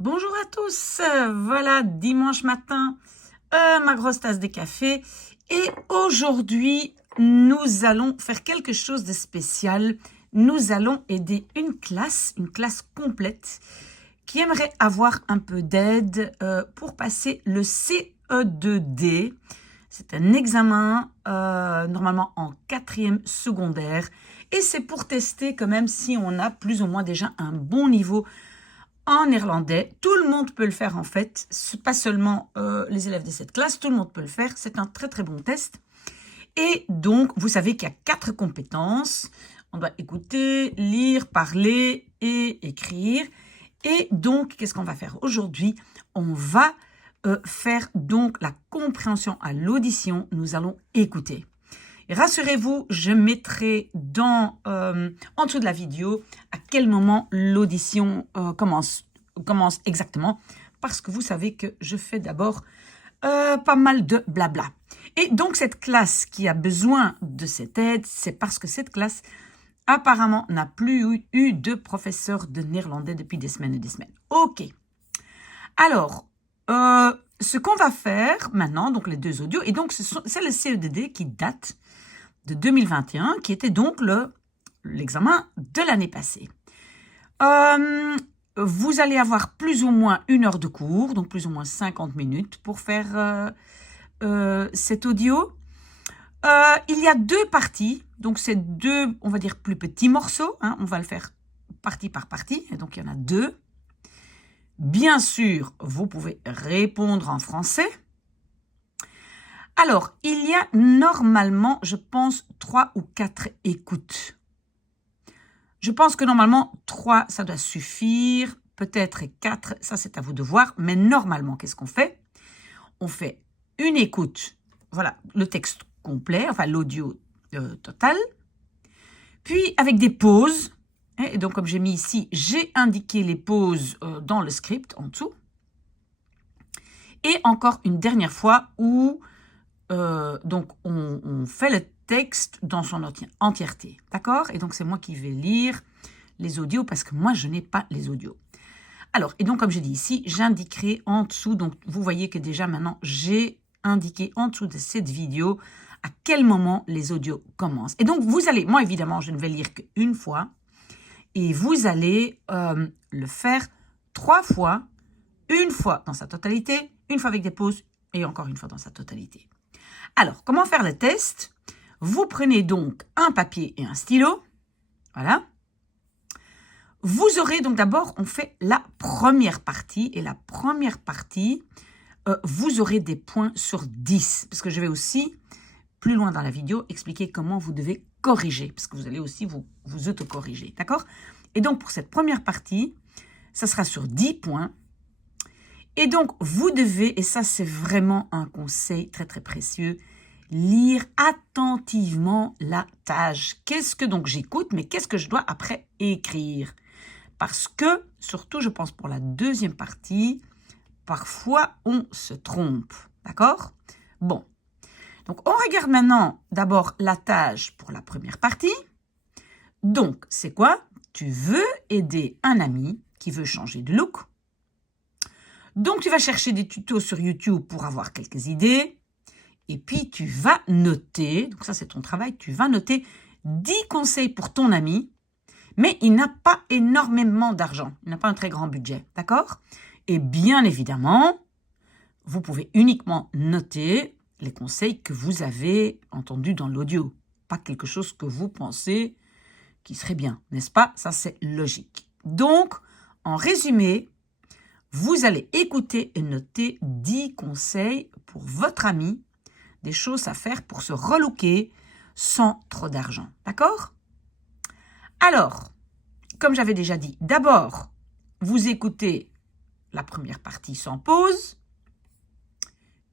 Bonjour à tous, voilà dimanche matin, ma grosse tasse de café et aujourd'hui nous allons faire quelque chose de spécial. Nous allons aider une classe complète qui aimerait avoir un peu d'aide pour passer le CE2D. C'est un examen normalement en 4e secondaire et c'est pour tester quand même si on a plus ou moins déjà un bon niveau en néerlandais. Tout le monde peut le faire en fait, pas seulement les élèves de cette classe, tout le monde peut le faire. C'est un très très bon test. Et donc, vous savez qu'il y a 4 compétences. On doit écouter, lire, parler et écrire. Et donc, qu'est-ce qu'on va faire aujourd'hui? On va faire donc la compréhension à l'audition. Nous allons écouter. Et rassurez-vous, je mettrai en dessous de la vidéo à quel moment l'audition commence exactement, parce que vous savez que je fais d'abord pas mal de blabla. Et donc cette classe qui a besoin de cette aide, c'est parce que cette classe apparemment n'a plus eu de professeur de néerlandais depuis des semaines et des semaines. Ok. Alors, ce qu'on va faire maintenant, donc les 2 audios, et donc c'est le CE2D qui date de 2021, qui était donc l'examen de l'année passée. Vous allez avoir plus ou moins 1 heure de cours, donc plus ou moins 50 minutes pour faire cet audio. Il y a 2 parties, donc c'est 2, on va dire, plus petits morceaux. Hein, on va le faire partie par partie, et donc il y en a 2. Bien sûr, vous pouvez répondre en français. Alors, il y a normalement, je pense, 3 ou 4 écoutes. Je pense que normalement, 3, ça doit suffire. Peut-être 4, ça c'est à vous de voir. Mais normalement, qu'est-ce qu'on fait? On fait une écoute, voilà, le texte complet, enfin l'audio total. Puis avec des pauses. Et donc, comme j'ai mis ici, j'ai indiqué les pauses dans le script en dessous. Et encore une dernière fois où donc on fait le texte dans son entièreté, d'accord? Et donc c'est moi qui vais lire les audios parce que moi je n'ai pas les audios. Alors, et donc comme je dis ici, j'indiquerai en dessous, donc vous voyez que déjà maintenant j'ai indiqué en dessous de cette vidéo à quel moment les audios commencent. Et donc vous allez, moi évidemment je ne vais lire qu'une fois, et vous allez le faire 3 fois, une fois dans sa totalité, une fois avec des pauses et encore une fois dans sa totalité. Alors, comment faire le test? Vous prenez donc un papier et un stylo. Voilà. Vous aurez donc d'abord, on fait la première partie. Et la première partie, vous aurez des points sur 10. Parce que je vais aussi, plus loin dans la vidéo, expliquer comment vous devez corriger. Parce que vous allez aussi vous auto-corriger. D'accord? Et donc, pour cette première partie, ça sera sur 10 points. Et donc, vous devez, et ça c'est vraiment un conseil très très précieux, lire attentivement la tâche. Qu'est-ce que donc j'écoute, mais qu'est-ce que je dois après écrire? Parce que, surtout je pense pour la deuxième partie, parfois on se trompe. D'accord? Bon, donc on regarde maintenant d'abord la tâche pour la première partie. Donc, c'est quoi? Tu veux aider un ami qui veut changer de look. Donc, tu vas chercher des tutos sur YouTube pour avoir quelques idées. Et puis, tu vas noter, donc ça, c'est ton travail, tu vas noter 10 conseils pour ton ami, mais il n'a pas énormément d'argent. Il n'a pas un très grand budget, d'accord? Et bien évidemment, vous pouvez uniquement noter les conseils que vous avez entendus dans l'audio. Pas quelque chose que vous pensez qui serait bien, n'est-ce pas? Ça, c'est logique. Donc, en résumé, vous allez écouter et noter 10 conseils pour votre ami, des choses à faire pour se relooker sans trop d'argent. D'accord? Alors, comme j'avais déjà dit, d'abord, vous écoutez la première partie sans pause,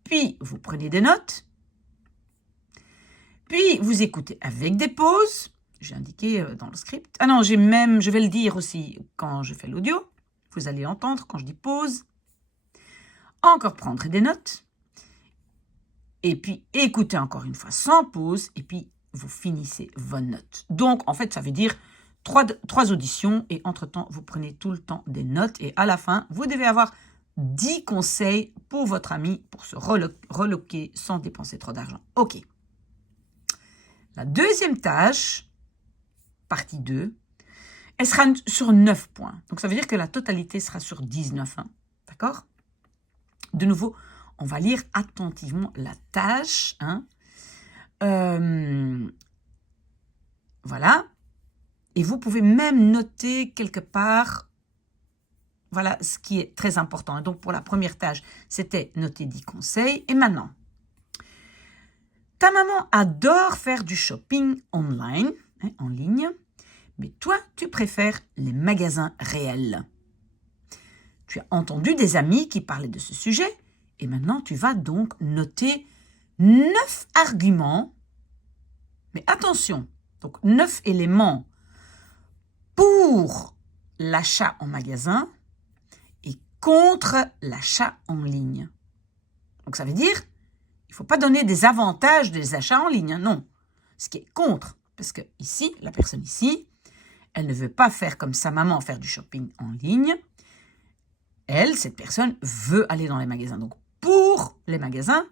puis vous prenez des notes, puis vous écoutez avec des pauses, j'ai indiqué dans le script. Ah non, je vais le dire aussi quand je fais l'audio. Vous allez entendre quand je dis pause. Encore prendre des notes. Et puis écoutez encore une fois sans pause. Et puis vous finissez vos notes. Donc en fait, ça veut dire trois auditions et entre-temps, vous prenez tout le temps des notes et à la fin, vous devez avoir 10 conseils pour votre ami pour se reloquer sans dépenser trop d'argent. OK. La deuxième tâche, partie 2, elle sera sur 9 points. Donc, ça veut dire que la totalité sera sur 19. Hein. D'accord? De nouveau, on va lire attentivement la tâche. Hein. Voilà. Et vous pouvez même noter quelque part, voilà ce qui est très important. Donc, pour la première tâche, c'était noter 10 conseils. Et maintenant, ta maman adore faire du shopping online, hein, en ligne, mais toi, tu préfères les magasins réels. Tu as entendu des amis qui parlaient de ce sujet et maintenant, tu vas donc noter 9 arguments. Mais attention, donc 9 éléments pour l'achat en magasin et contre l'achat en ligne. Donc, ça veut dire, il ne faut pas donner des avantages des achats en ligne, hein, non. Ce qui est contre, parce que ici, la personne ici, elle ne veut pas faire comme sa maman, faire du shopping en ligne. Elle, cette personne, veut aller dans les magasins. Donc, pour les magasins,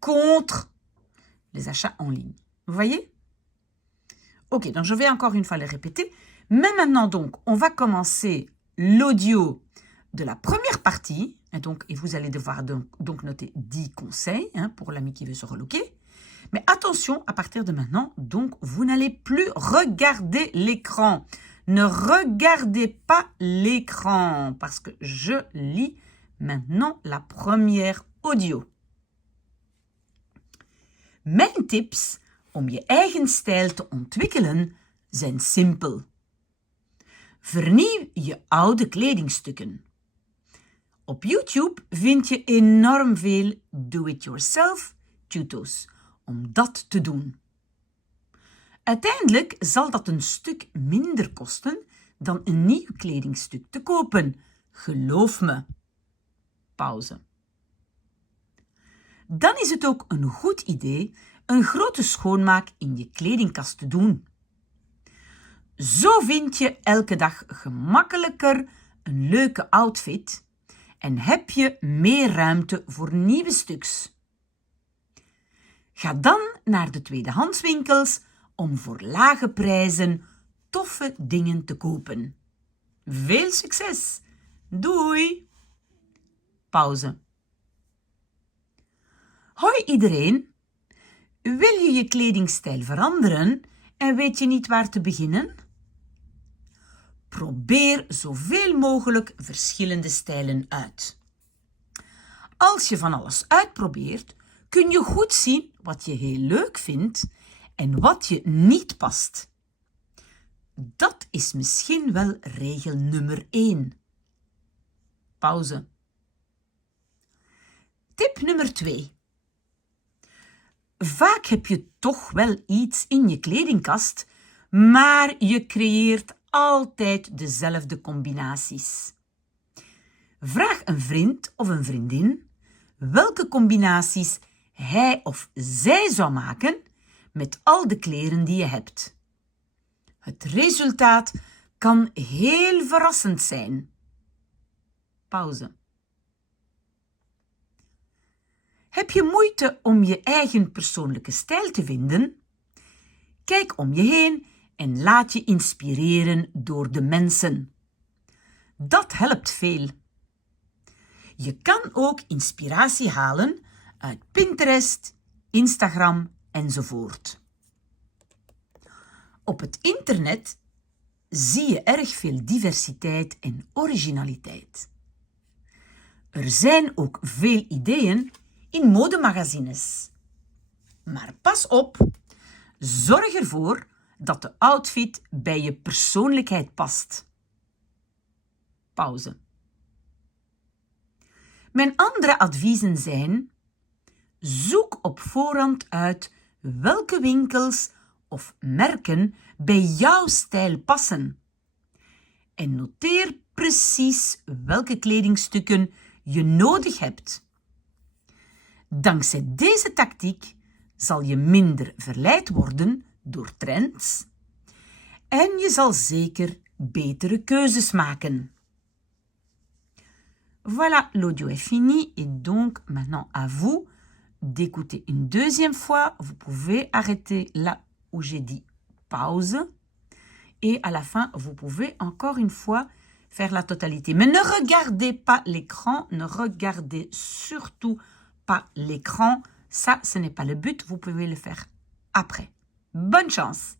contre les achats en ligne. Vous voyez? Ok, donc je vais encore une fois les répéter. Mais maintenant, donc, on va commencer l'audio de la première partie. Et vous allez devoir donc noter 10 conseils hein, pour l'ami qui veut se reloquer. Mais attention, à partir de maintenant, donc, vous n'allez plus regarder l'écran. Ne regardez pas l'écran parce que je lis maintenant la première audio. Mijn tips om je eigen stijl te ontwikkelen zijn simpel. Vernieuw je oude kledingstukken. Op YouTube vind je enorm veel do-it-yourself tuto's om dat te doen. Uiteindelijk zal dat een stuk minder kosten dan een nieuw kledingstuk te kopen. Geloof me. Pauze. Dan is het ook een goed idee een grote schoonmaak in je kledingkast te doen. Zo vind je elke dag gemakkelijker een leuke outfit en heb je meer ruimte voor nieuwe stuks. Ga dan naar de tweedehandswinkels om voor lage prijzen toffe dingen te kopen. Veel succes! Doei! Pauze. Hoi iedereen! Wil je je kledingstijl veranderen en weet je niet waar te beginnen? Probeer zoveel mogelijk verschillende stijlen uit. Als je van alles uitprobeert, kun je goed zien wat je heel leuk vindt en wat je niet past. Dat is misschien wel regel nummer 1. Pauze. Tip nummer 2. Vaak heb je toch wel iets in je kledingkast, maar je creëert altijd dezelfde combinaties. Vraag een vriend of een vriendin welke combinaties hij of zij zou maken met al de kleren die je hebt. Het resultaat kan heel verrassend zijn. Pauze. Heb je moeite om je eigen persoonlijke stijl te vinden? Kijk om je heen en laat je inspireren door de mensen. Dat helpt veel. Je kan ook inspiratie halen uit Pinterest, Instagram enzovoort. Op het internet zie je erg veel diversiteit en originaliteit. Er zijn ook veel ideeën in modemagazines. Maar pas op, zorg ervoor dat de outfit bij je persoonlijkheid past. Pauze. Mijn andere adviezen zijn: zoek op voorhand uit welke winkels of merken bij jouw stijl passen. En noteer precies welke kledingstukken je nodig hebt. Dankzij deze tactiek zal je minder verleid worden door trends En je zal zeker betere keuzes maken. Voilà, l'audio est fini et donc maintenant à vous d'écouter une deuxième fois. Vous pouvez arrêter là où j'ai dit pause et à la fin, vous pouvez encore une fois faire la totalité. Mais ne regardez pas l'écran, ne regardez surtout pas l'écran. Ça, ce n'est pas le but, vous pouvez le faire après. Bonne chance!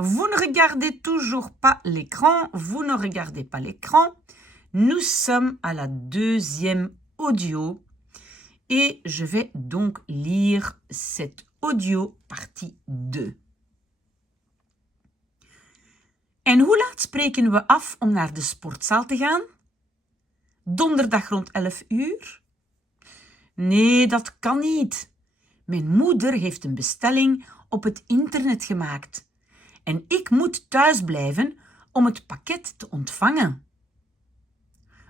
Vous ne regardez toujours pas l'écran, vous ne regardez pas l'écran. Nous sommes à la deuxième audio et je vais donc lire cette audio partie 2. En hoe laat spreken we af om naar de sportzaal te gaan? Donderdag rond 11 uur? Nee, dat kan niet. Mijn moeder heeft een bestelling op het internet gemaakt. En ik moet thuis blijven om het pakket te ontvangen.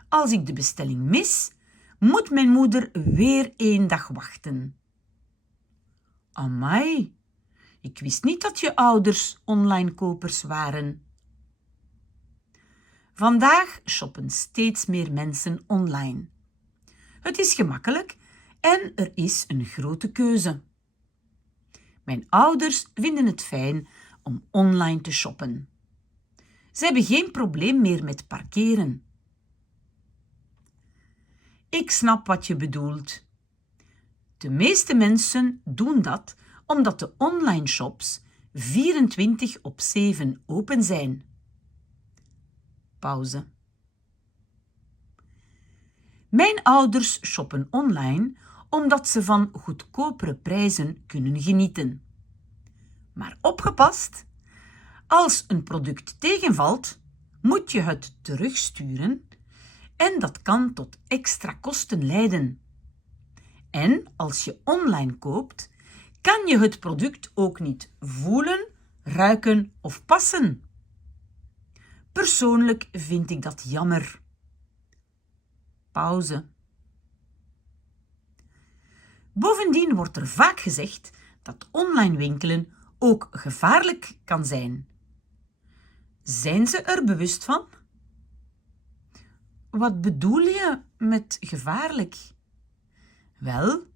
Als ik de bestelling mis, moet mijn moeder weer 1 dag wachten. Amai, ik wist niet dat je ouders online kopers waren. Vandaag shoppen steeds meer mensen online. Het is gemakkelijk en er is een grote keuze. Mijn ouders vinden het fijn om online te shoppen. Ze hebben geen probleem meer met parkeren. Ik snap wat je bedoelt. De meeste mensen doen dat omdat de online shops 24/7 open zijn. Pauze. Mijn ouders shoppen online omdat ze van goedkopere prijzen kunnen genieten. Maar opgepast, als een product tegenvalt, moet je het terugsturen en dat kan tot extra kosten leiden. En als je online koopt, kan je het product ook niet voelen, ruiken of passen. Persoonlijk vind ik dat jammer. Pauze. Bovendien wordt er vaak gezegd dat online winkelen ook gevaarlijk kan zijn. Zijn ze er bewust van? Wat bedoel je met gevaarlijk? Wel,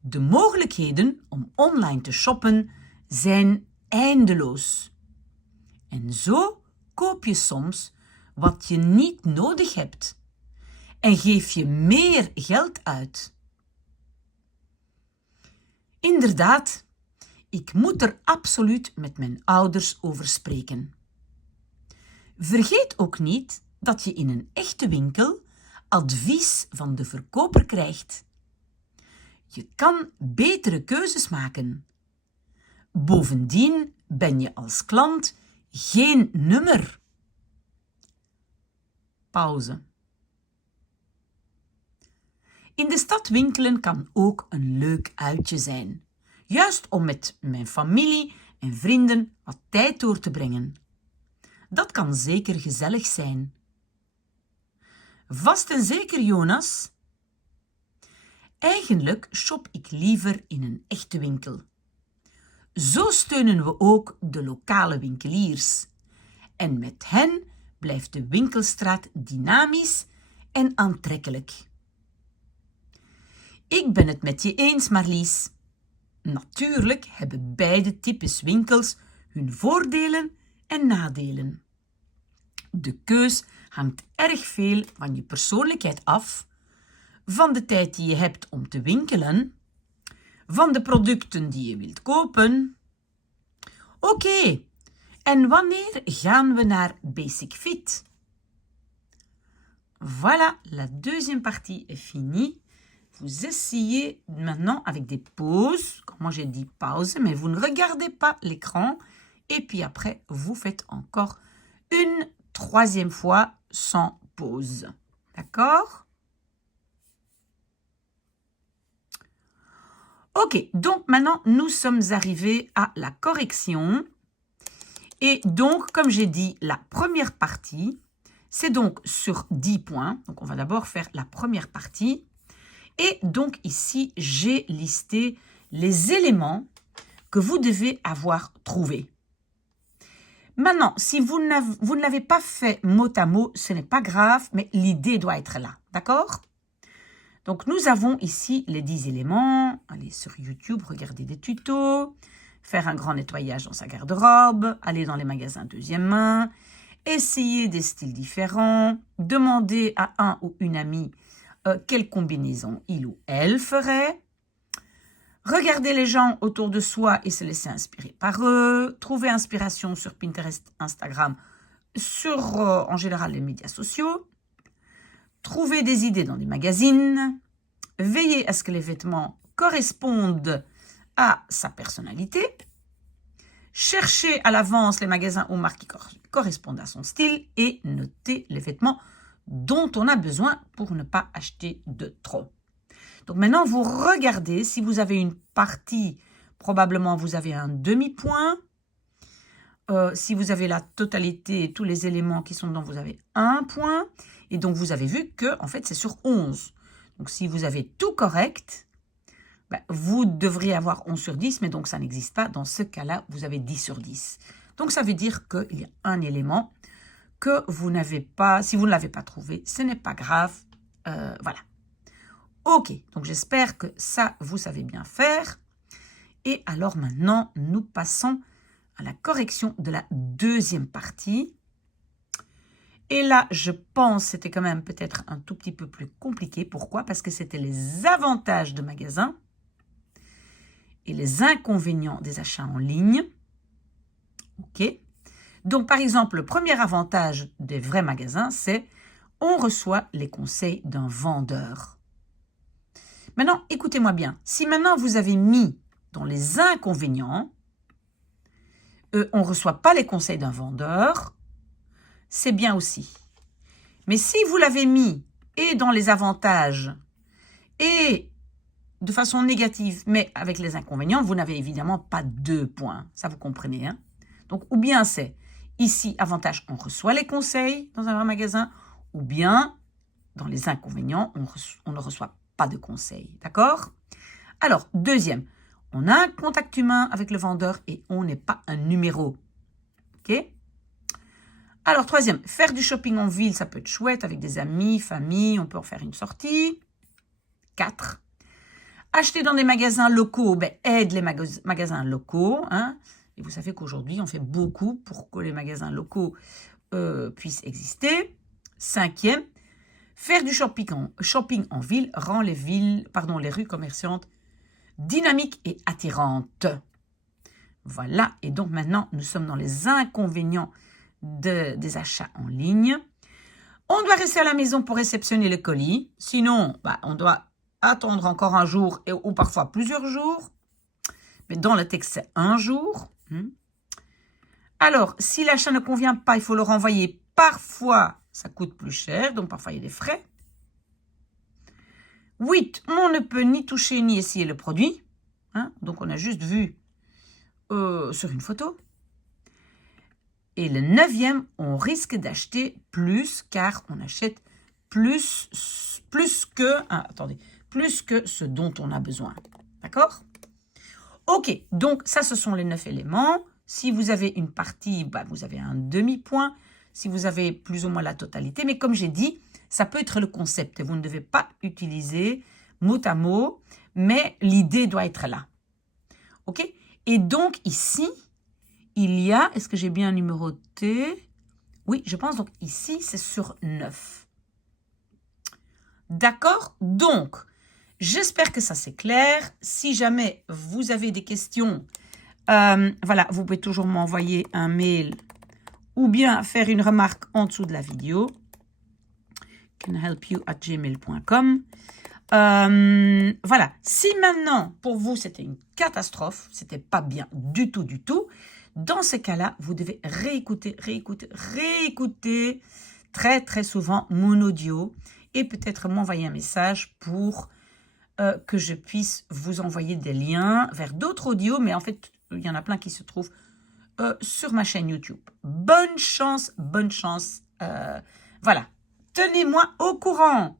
de mogelijkheden om online te shoppen zijn eindeloos. En zo koop je soms wat je niet nodig hebt en geef je meer geld uit. Inderdaad, ik moet er absoluut met mijn ouders over spreken. Vergeet ook niet dat je in een echte winkel advies van de verkoper krijgt. Je kan betere keuzes maken. Bovendien ben je als klant geen nummer. Pauze. In de stad winkelen kan ook een leuk uitje zijn. Juist om met mijn familie en vrienden wat tijd door te brengen. Dat kan zeker gezellig zijn. Vast en zeker, Jonas. Eigenlijk shop ik liever in een echte winkel. Zo steunen we ook de lokale winkeliers. En met hen blijft de winkelstraat dynamisch en aantrekkelijk. Ik ben het met je eens, Marlies. Natuurlijk hebben beide types winkels hun voordelen en nadelen. De keus hangt erg veel van je persoonlijkheid af, van de tijd die je hebt om te winkelen, van de producten die je wilt kopen. Oké, en wanneer gaan we naar Basic Fit? Voilà, la deuxième partie est finie. Vous essayez maintenant avec des pauses, comme moi j'ai dit pause, mais vous ne regardez pas l'écran. Et puis après, vous faites encore une troisième fois sans pause. D'accord? Ok, donc maintenant, nous sommes arrivés à la correction. Et donc, comme j'ai dit, la première partie, c'est donc sur 10 points. Donc, on va d'abord faire la première partie. Et donc ici, j'ai listé les éléments que vous devez avoir trouvés. Maintenant, si vous ne l'avez pas fait mot à mot, ce n'est pas grave, mais l'idée doit être là, d'accord? Donc, nous avons ici les 10 éléments. Allez sur YouTube, regarder des tutos, faire un grand nettoyage dans sa garde-robe, aller dans les magasins deuxième main, essayer des styles différents, demander à un ou une amie quelle combinaison il ou elle ferait, regarder les gens autour de soi et se laisser inspirer par eux, trouver inspiration sur Pinterest, Instagram, sur en général les médias sociaux, trouver des idées dans des magazines, veiller à ce que les vêtements correspondent à sa personnalité, chercher à l'avance les magasins ou marques qui correspondent à son style et noter les vêtements dont on a besoin pour ne pas acheter de trop. Donc maintenant, vous regardez, si vous avez une partie, probablement vous avez un demi-point. Si vous avez la totalité, tous les éléments qui sont dedans, vous avez un point. Et donc, vous avez vu que, en fait, c'est sur 11. Donc, si vous avez tout correct, vous devriez avoir 11 sur 10, mais donc ça n'existe pas. Dans ce cas-là, vous avez 10 sur 10. Donc, ça veut dire qu'il y a un élément que vous n'avez pas, si vous ne l'avez pas trouvé, ce n'est pas grave. Voilà. Ok, donc j'espère que ça, vous savez bien faire. Et alors maintenant, nous passons à la correction de la deuxième partie. Et là, je pense que c'était quand même peut-être un tout petit peu plus compliqué. Pourquoi? Parce que c'était les avantages de magasin et les inconvénients des achats en ligne. Ok. Donc, par exemple, le premier avantage des vrais magasins, c'est on reçoit les conseils d'un vendeur. Maintenant, écoutez-moi bien. Si maintenant vous avez mis dans les inconvénients, on ne reçoit pas les conseils d'un vendeur, c'est bien aussi. Mais si vous l'avez mis et dans les avantages et de façon négative, mais avec les inconvénients, vous n'avez évidemment pas 2 points. Ça, vous comprenez, hein? Donc, ou bien c'est ici, avantage, on reçoit les conseils dans un vrai magasin, ou bien, dans les inconvénients, on ne reçoit pas de conseils. D'accord? Alors, deuxième, on a un contact humain avec le vendeur et on n'est pas un numéro. OK? Alors, troisième, faire du shopping en ville, ça peut être chouette avec des amis, famille, on peut en faire une sortie. 4. Acheter dans des magasins locaux, aide les magasins locaux. Hein? Et vous savez qu'aujourd'hui, on fait beaucoup pour que les magasins locaux puissent exister. 5e, faire du shopping en ville rend les rues commerçantes dynamiques et attirantes. Voilà, et donc maintenant, nous sommes dans les inconvénients des achats en ligne. On doit rester à la maison pour réceptionner le colis. Sinon, on doit attendre encore un jour ou parfois plusieurs jours. Mais dans le texte, c'est un jour. Alors, si l'achat ne convient pas, il faut le renvoyer. Parfois, ça coûte plus cher, donc parfois il y a des frais. 8, on ne peut ni toucher ni essayer le produit. Hein? Donc, on a juste vu sur une photo. Et le 9e, on risque d'acheter plus car on achète plus que ce dont on a besoin. D'accord? Ok, donc ça, ce sont les 9 éléments. Si vous avez une partie, vous avez un demi-point. Si vous avez plus ou moins la totalité. Mais comme j'ai dit, ça peut être le concept. Vous ne devez pas utiliser mot à mot, mais l'idée doit être là. Ok? Et donc ici, il y a, est-ce que j'ai bien numéroté? Oui, je pense donc ici, c'est sur 9. D'accord? Donc, j'espère que ça c'est clair. Si jamais vous avez des questions, voilà, vous pouvez toujours m'envoyer un mail ou bien faire une remarque en dessous de la vidéo. canhelpyou@gmail.com. Voilà. Si maintenant, pour vous, c'était une catastrophe, c'était pas bien du tout, dans ces cas-là, vous devez réécouter très, très souvent mon audio et peut-être m'envoyer un message pour que je puisse vous envoyer des liens vers d'autres audios, mais en fait, il y en a plein qui se trouvent sur ma chaîne YouTube. Bonne chance. Voilà. Tenez-moi au courant.